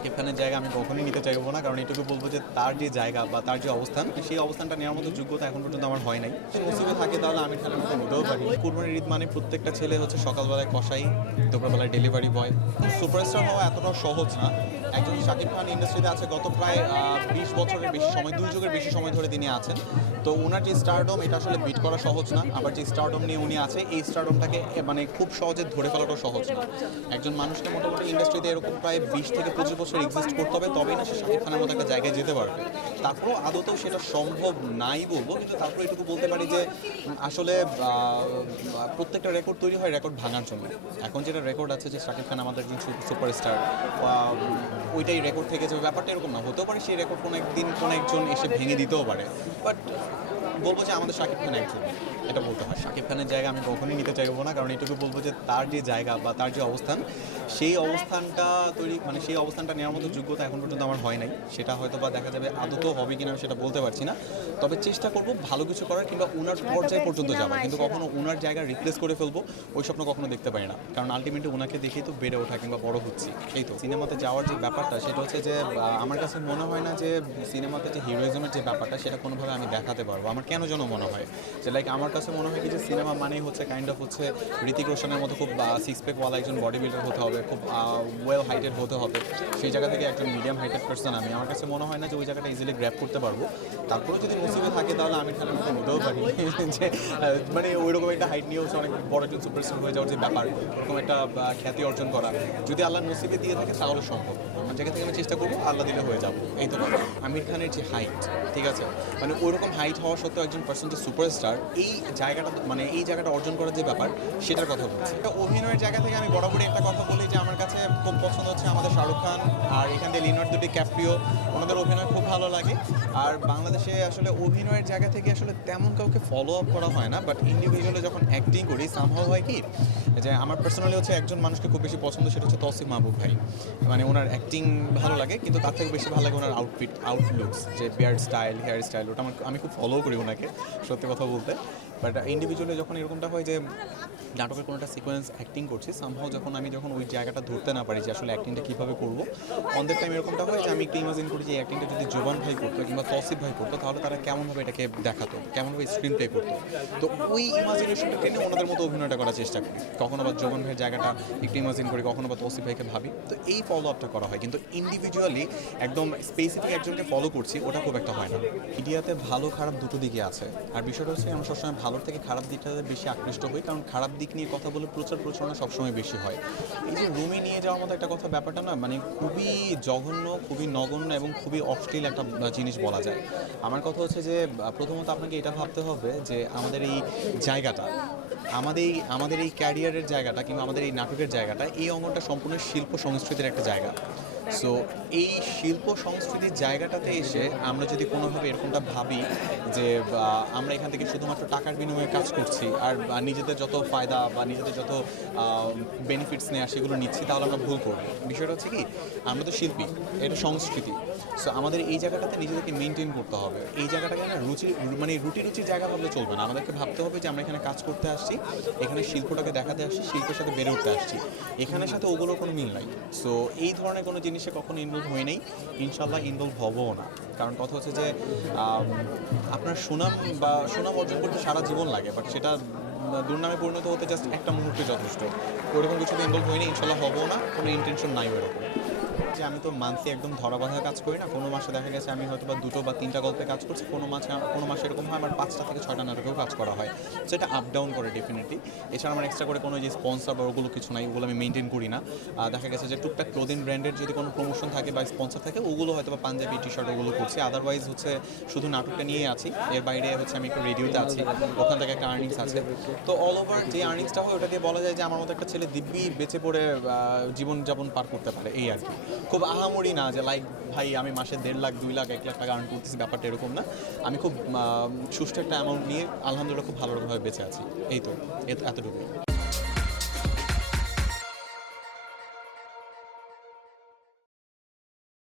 শাকিব খানের জায়গা আমি কখনই নিতে চাইব না, কারণ এটুকু বলব যে তার যে জায়গা বা তার যে অবস্থান, সেই অবস্থানটা নেওয়ার মতো যোগ্যতা এখন পর্যন্ত আমার হয় নাই। নসিবে থাকে তাহলে আমি খেলার মতো নিতেও পারি কুরবানির ঈদ মানে প্রত্যেকটা ছেলে হচ্ছে সকালবেলায় কষাই, দুপুরবেলায় ডেলিভারি বয় সুপারস্টার হওয়া এতটাও সহজ না। একজন শাকিব খান ইন্ডাস্ট্রিতে আছে গত প্রায় বিশ বছরের বেশি সময়, দুই যুগের বেশি সময় ধরে তিনি আছেন। তো ওনার যে স্টারডম এটা আসলে বিট করা সহজ না। আবার যে স্টারডম নিয়ে উনি আছে, এই স্টারডমটাকে মানে খুব সহজে ধরে ফেলাটাও সহজ। না একজন মানুষকে মোটামুটি ইন্ডাস্ট্রিতে এরকম প্রায় বিশ থেকে পঁচিশ বছর এক্সিস্ট করতে হবে, তবেই না সে শাকিব খানের মতো একটা জায়গায় যেতে পারবে। তারপরেও আদতেও সেটা সম্ভব নাই বলব, কিন্তু তারপরে এটুকু বলতে পারি যে, আসলে প্রত্যেকটা রেকর্ড তৈরি হয় রেকর্ড ভাঙার জন্য। এখন যেটা রেকর্ড আছে যে শাকিব খান আমাদের একজন সুপারস্টার ওইটাই রেকর্ড থেকে যাবে। ব্যাপারটা এরকম না, হতেও পারে সেই রেকর্ড কোনো একদিন কোনো একজন এসে ভেঙে দিতেও পারে। বাট বলব যে আমাদের শাকিব খান একজন। এটা বলতে হয়। শাকিব খানের জায়গা আমি কখনোই নিতে চাইব না কারণ এটুকু বলব যে তার যে জায়গা বা তার যে অবস্থান সেই অবস্থানটা তৈরি মানে সেই অবস্থানটা নেওয়ার মতো যোগ্যতা এখন পর্যন্ত আমার হয় নাই। সেটা হয়তো বা দেখা যাবে আদতেও হবে কিনা আমি সেটা বলতে পারছি না। তবে চেষ্টা করব ভালো কিছু করার কিংবা ওনার পর্যায়ে পর্যন্ত যাব কিন্তু কখনো ওনার জায়গা রিপ্লেস করে ফেলব ওই স্বপ্ন কখনো দেখতে পারি না। কারণ আলটিমেটলি ওনাকে দেখেই তো বেড়ে ওঠা কিংবা বড় হচ্ছি। এই তো। সিনেমাতে যাওয়ার যে ব্যাপারটা সেটা হচ্ছে যে আমার কাছে মনে হয় না যে সিনেমাতে যে হিরোইজমের যে ব্যাপারটা সেটা কোনোভাবে আমি দেখাতে পারব। আমার কেন যেন মনে হয়? যে লাইক আমার কাছে মনে হয় কি যে সিনেমা মানেই হচ্ছে কাইন্ড অফ হচ্ছে ঋতিক রোশনের মতো খুব সিক্স প্যাকওয়ালা একজন বডি বিল্ডার হতে হবে, খুব ওয়েল হাইটেড হতে হবে। সেই জায়গা থেকে একজন মিডিয়াম হাইটেড পার্সন আমি। আমার কাছে মনে হয় না যে, ওই জায়গাটা ইজিলি গ্র্যাপ করতে পারব। তারপরে যদি নসিবে থাকে, তাহলে আমি খানের মতো নিতেও পারি যে মানে ওইরকম একটা হাইট নিয়ে হচ্ছে অনেক বড় একজন সুপারস্টার হয়ে যাওয়ার যে ব্যাপার এরকম একটা খ্যাতি অর্জন করা। যদি আল্লাহ নসিবে দিয়ে থাকে, তাহলে সম্ভব। আমার জায়গা থেকে আমি চেষ্টা করব, আল্লাহ দিলে হয়ে যাব। এই তো আমির খানের যে হাইট ঠিক আছে? মানে ওইরকম হাইট হওয়া সত্ত্বেও একজন পার্সন যে সুপারস্টার এই জায়গাটা মানে এই জায়গাটা অর্জন করার যে ব্যাপার, সেটার কথা বলছি। এটা অভিনয়ের জায়গা থেকে আমি বরাবরই একটা কথা বলি যে আমার কাছে খুব পছন্দ হচ্ছে আমাদের শাহরুখ খান আর এখান থেকে লিনার্দো ডি ক্যাপ্রিও ওনাদের অভিনয় খুব ভালো লাগে। আর বাংলাদেশে আসলে অভিনয়ের জায়গা থেকে আসলে তেমন কাউকে ফলো আপ করা হয় না বাট ইন্ডিভিজুয়ালি যখন অ্যাক্টিং করি সামহাও হয় কি, যে আমার পার্সোনালি হচ্ছে একজন মানুষকে খুব বেশি পছন্দ, সেটা হচ্ছে তসিফ মাহবুব ভাই। মানে ওনার অ্যাক্টিং ভালো লাগে, কিন্তু তার থেকে বেশি ভালো লাগে ওনার আউটফিট আউটলুকস যে বিয়ার্ড স্টাইল হেয়ার স্টাইল ওটা আমার, আমি খুব ফলো করি ওনাকে সত্যি কথা বলতে। বাট ইন্ডিভিজুয়ালি যখন এরকমটা হয় যে নাটকের কোনো একটা সিকোয়েন্স অ্যাক্টিং করছি সামহাও যখন আমি যখন ওই জায়গাটা ধরতে না পারি যে আসলে অ্যাক্টিংটা কীভাবে করব অন দ্য টাইম এরকমটা হয় যে আমি একটু ইমাজিন করি যে অ্যাক্টিংটা যদি জোবান ভাই করতো কিংবা তসিফ ভাই করতো, তাহলে তারা কেমনভাবে এটাকে দেখাতো কেমনভাবে স্ক্রিন প্লে করতো। তো ওই ইমাজিনেশনটা টেনে ওনাদের মতো অভিনয়টা করার চেষ্টা করি। কখনো বা জোবান ভাইয়ের জায়গাটা একটু ইমাজিন করি, কখনো বা তসিফ ভাইকে ভাবি। তো এই ফলো আপটা করা হয়। কিন্তু ইন্ডিভিজুয়ালি একদম স্পেসিফিক একজনকে ফলো করছি, ওটা খুব একটা হয় না। মিডিয়াতে ভালো খারাপ দুটো দিকে আছে। আর বিষয়টা হচ্ছে আমরা সবসময় ভালোর থেকে খারাপ দিকটাতে বেশি আকৃষ্ট হই, কারণ খারাপ দিক নিয়ে কথা বলে প্রচার প্রচারণা সবসময় বেশি হয়। এই যে রুমে নিয়ে যাওয়ার মতো একটা কথা ব্যাপারটা না মানে খুবই জঘন্য, খুবই নগণ্য এবং খুবই অশ্লীল একটা জিনিস বলা যায়। আমার কথা হচ্ছে যে, প্রথমত আপনাকে এটা ভাবতে হবে যে, আমাদের এই জায়গাটা, আমাদের এই আমাদের এই ক্যারিয়ারের জায়গাটা কিংবা আমাদের এই নাটকের জায়গাটা, এই অঙ্গনটা সম্পূর্ণ শিল্প সংস্কৃতির একটা জায়গা। সো এই শিল্প সংস্কৃতির জায়গাটাতে এসে আমরা যদি কোনোভাবে এরকমটা ভাবি যে আমরা এখান থেকে শুধুমাত্র টাকার বিনিময়ে কাজ করছি আর নিজেদের যত ফায়দা বা, নিজেদের যত বেনিফিটস নেওয়া সেগুলো নিচ্ছি, তাহলে আমরা ভুল করব। বিষয়টা হচ্ছে কি, আমরা তো শিল্পী, এটা সংস্কৃতি। সো আমাদের এই জায়গাটাতে নিজেদেরকে মেনটেন করতে হবে। এই জায়গাটাকে না রুচি মানে রুটি রুচির জায়গা ভাবলে চলবে না। আমাদেরকে ভাবতে হবে যে, আমরা এখানে কাজ করতে আসছি, এখানে শিল্পটাকে দেখাতে আসছি, শিল্পের সাথে বেড়ে উঠতে আসছি। এখানের সাথে ওগুলোর কোনো মিল নাই। সো এই ধরনের কোনো জিনিসে কখনো ইনভলভ হয়ে নাই। ইনশাল্লাহ ইনভলভ হবও না। কারণ কথা হচ্ছে যে আপনার সুনাম বা সুনাম অর্জন করতে সারা জীবন লাগে বাট সেটা দুর্নামে পরিণত হতে জাস্ট একটা মুহূর্তে যথেষ্ট। ওরকম কিছু ইনভলভ হয়নি ইনশাল্লাহ হবও না, কোনো ইন্টেনশন নাই ওরকম। যে আমি তো মান্থলি একদম ধরা বাঁধা কাজ করি না। কোনো মাসে দেখা গেছে আমি হয়তো বা দুটো বা তিনটা গল্পে কাজ করছি, কোনো মাসে কোনো মাসে এরকম হয় আমার পাঁচটা থেকে ছয়টা নাটকেও কাজ করা হয়। সো এটা আপ ডাউন করে ডেফিনেটলি এছাড়া আমার এক্সট্রা করে কোনো যে স্পন্সর বা ওগুলো কিছু নাই, ওগুলো আমি মেনটেন করি না। দেখা গেছে যে টুকটাক ক্লোদিং ব্র্যান্ডের যদি কোনো প্রমোশন থাকে বা স্পন্সর থাকে, ওগুলো হয়তো বা পাঞ্জাবি টি শার্ট ওগুলো করছি। আদারওয়াইজ হচ্ছে শুধু নাটকটা নিয়েই আছি। এর বাইরে হচ্ছে আমি একটু রেডিওতে আছি। ওখান থেকে একটা আর্নিংস আছে। তো অল ওভার যে আর্নিংসটা হয়, ওটা দিয়ে বলা যায় যে আমার মতো একটা ছেলে দিব্যি বেঁচে পড়ে জীবনযাপন পার করতে পারে। এই আর কি। খুব আহামরি না যে লাইক ভাই, আমি মাসে দেড় লাখ, দুই লাখ, এক লাখ টাকা আর্ন করতেছি, ব্যাপারটা এরকম না। আমি খুব সুষ্ঠু একটা অ্যামাউন্ট নিয়ে আলহামদুলিল্লাহ খুব ভালো বেঁচে আছি। এই তো এতটুকু